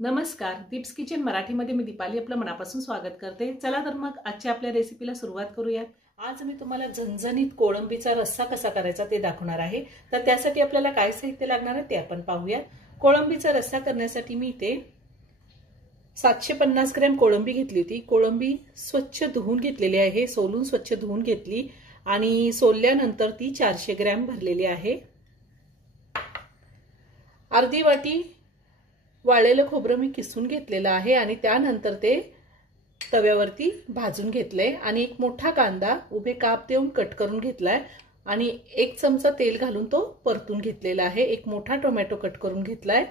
नमस्कार, दीप्स किचन मराठीमध्ये मी दीपाली आपलं मनापासून स्वागत करते। चला तर मग आजच्या आपल्या रेसिपीला सुरुवात करूया। आज मी तुम्हाला झणझणीत कोळंबीचा रस्सा कसा करायचा ते दाखवणार आहे। तर त्यासाठी आपल्याला काय साहित्य लागणार आहे ते आपण पाहूया। कोळंबीचा रस्सा करण्यासाठी मी इथे 750 ग्रॅम कोळंबी घेतली होती। कोळंबी स्वच्छ धुवून घेतलेली आहे, सोलून स्वच्छ धुवून घेतली आणि सोलल्यानंतर ती 400 ग्रॅम भरलेली आहे। अर्धी वाटी वाळलेलं खोबरं मी किसून घेतलेलं आहे आणि त्यानंतर ते तव्यावरती भाजून घेतले आणि एक मोठा कांदा उभे काप देऊन कट करून घेतलाय आणि 1 चमचा तेल घालून तो परतून घेतलेला आहे। एक मोठा टोमॅटो कट करून घेतलाय,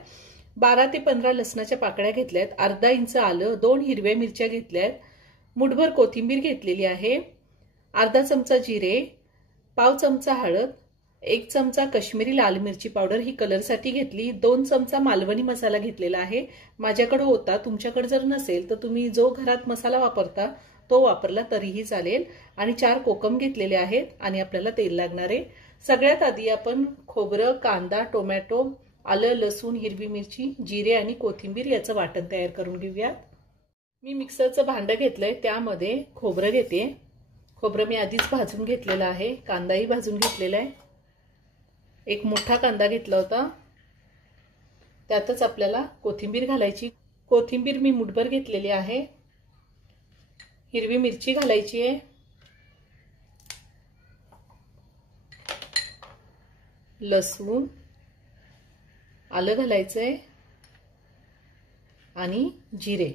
12 ते 15 लसणाच्या पाकळ्या घेतल्यात, अर्धा इंच आलं, 2 हिरव्या मिरच्या घेतल्यात, मुठभर कोथिंबीर घेतलेली आहे, अर्धा चमचा जिरे, पाव चमचा हळद, 1 चमचा काश्मीरी लाल मिरची पावडर ही कलरसाठी घेतली, 2 चमचा मालवणी मसाला घेतलेला आहे, माझ्याकडे होता, तुमच्याकडे जर नसेल तर तुम्ही जो घरात मसाला वापरता तो वापरला तरीही चालेल, आणि 4 कोकम घेतलेले आहेत आणि आपल्याला तेल लागणार आहे। सगळ्यात आधी आपण खोबरं, कांदा, टोमॅटो, आलं, लसूण, हिरवी मिरची, जिरे आणि कोथिंबीर याचं वाटण तयार करून घेऊया। मी मिक्सरचं भांडं घेतलंय, त्यामध्ये खोबरं घेते। खोबरं मी आधीच भाजून घेतलेलं आहे, कांदाही भाजून घेतलेला आहे। एक मोठा कांदा घेतला होता, त्यातच आपल्याला कोथिंबीर घालायची। कोथिंबीर मी मुठभर घेतलेली आहे, हिरवी मिरची घालायची आहे, लसूण, आलं घालायचंय आणि जिरे।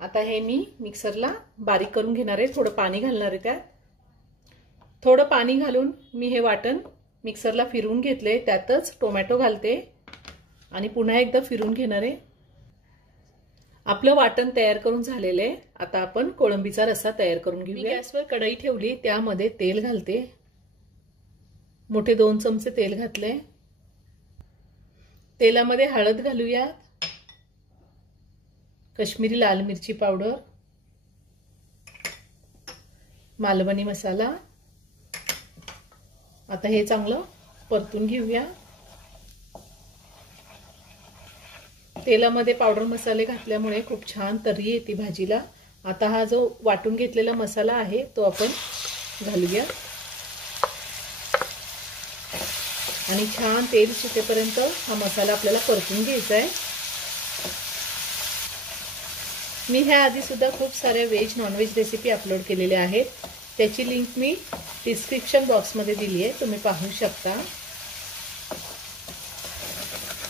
आता हे मी मिक्सरला बारीक करून घेणार आहे, थोडं पाणी घालणार आहे। त्यात थोडं पाणी घालून मी हे वाटण मिक्सरला फिरवून घेतले, त्यातच टोमॅटो घालते आणि पुन्हा एकदा फिरवून घेणार आहे। आपलं वाटण तयार करून झालेलं आहे। आता आपण कोळंबीचा रस्सा तयार करून घेऊया। गॅसवर कढई ठेवली, त्यामध्ये तेल घालते, मोठे 2 चमचे तेल घातले। तेलामध्ये हळद घालूया, काश्मीरी लाल मिरची पावडर, मालवणी मसाला। आता हे चांगलं परतून घेऊया। तेलामध्ये पावडर मसाले घातल्यामुळे खूप छान तर्री येते भाजीला। आता हा जो वाटून घेतलेला मसाला आहे तो आपण घालूया आणि छान तेल सुटेपर्यंत हा मसाला आपल्याला परतून घ्यायचा आहे। मी ह्या आधी सुद्धा खूप साऱ्या व्हेज नॉनव्हेज रेसिपी अपलोड केलेल्या आहेत, त्याची लिंक मी डिस्क्रिप्शन बॉक्समध्ये दिली आहे, तुम्ही पाहू शकता।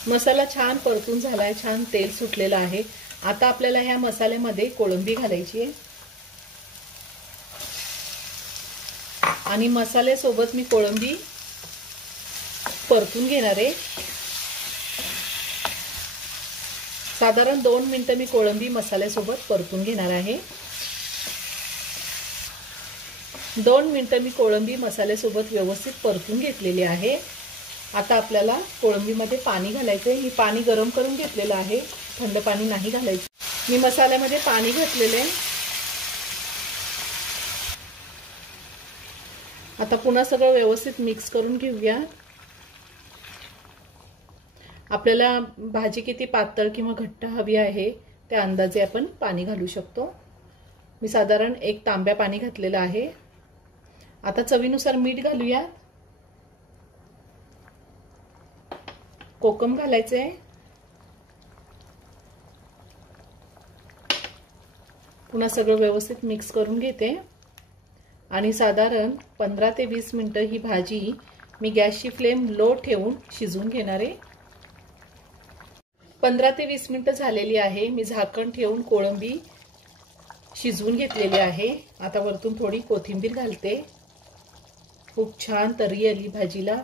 मसाला छान परतून झालाय, छान तेल सुटलेलं आहे। आता आपल्याला ह्या मसाल्यामध्ये कोळंबी घालायची आहे आणि मसाल्यासोबत मी कोळंबी परतून घेणार आहे। साधारण 2 मिनिटं मी कोळंबी मसाल्यासोबत परतून घेणार आहे। 2 मिनिटं मी कोळंबी मसाल्यासोबत व्यवस्थित परतून घेतलेली आहे। आता आपल्याला कोळंबीमध्ये पाणी घालायचंय। मी पाणी गरम करून घेतलेलं आहे, थंड पाणी नाही घालायचं। मी मसाल्यामध्ये पाणी घातलेलं आहे। आता पुन्हा सगळं व्यवस्थित मिक्स करून घेऊया। आपल्याला भाजी किती पातळ किंवा घट्ट हवी आहे त्या अंदाजे आपण पाणी घालू शकतो। मी साधारण 1 तांब्या पाणी घातलेलं आहे। आता चवीनुसार मीठ घालूया, कोकम घालायचे, पुन्हा सगळं व्यवस्थित मिक्स करून घेते आणि साधारण 15 ते 20 मिनिटं ही भाजी मी गॅसची फ्लेम लो ठेवून शिजवून घेणार आहे। 15 ते 20 मिनिटं झालेली आहे। मी झाकण ठेवून कोळंबी शिजवून घेतलेली आहे। आता वरतून थोडी कोथिंबीर घालते, खूप छान तर्री आली भाजीला।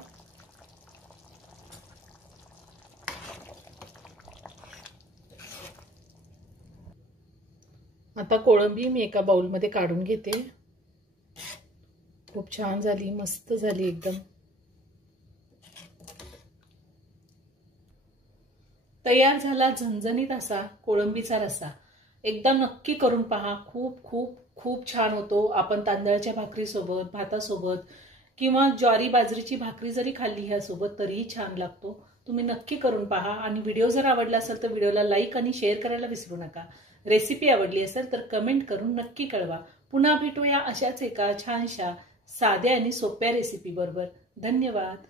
आता कोळंबी मी एका बाउलमध्ये काढून घेते, खूप छान झाली, मस्त झाली एकदम। तयार झाला झणझणीत असा कोळंबीचा रस्सा। एकदा नक्की करून पहा, खूप खूप खूप छान होतो। आपण तांदळाच्या भाकरीसोबत, भातासोबत किंवा ज्वारी बाजरीची भाकरी जरी खाल्ली ह्यासोबत तरीही छान लागतो। तुम्ही नक्की करून पहा आणि व्हिडिओ जर आवडला असेल तर व्हिडिओला लाईक आणि शेअर करायला विसरू नका। रेसिपी आवडली असेल तर कमेंट करून नक्की कळवा। पुन्हा भेटूया अशाच एका छानशा साध्या आणि सोप्या रेसिपी बरोबर। धन्यवाद।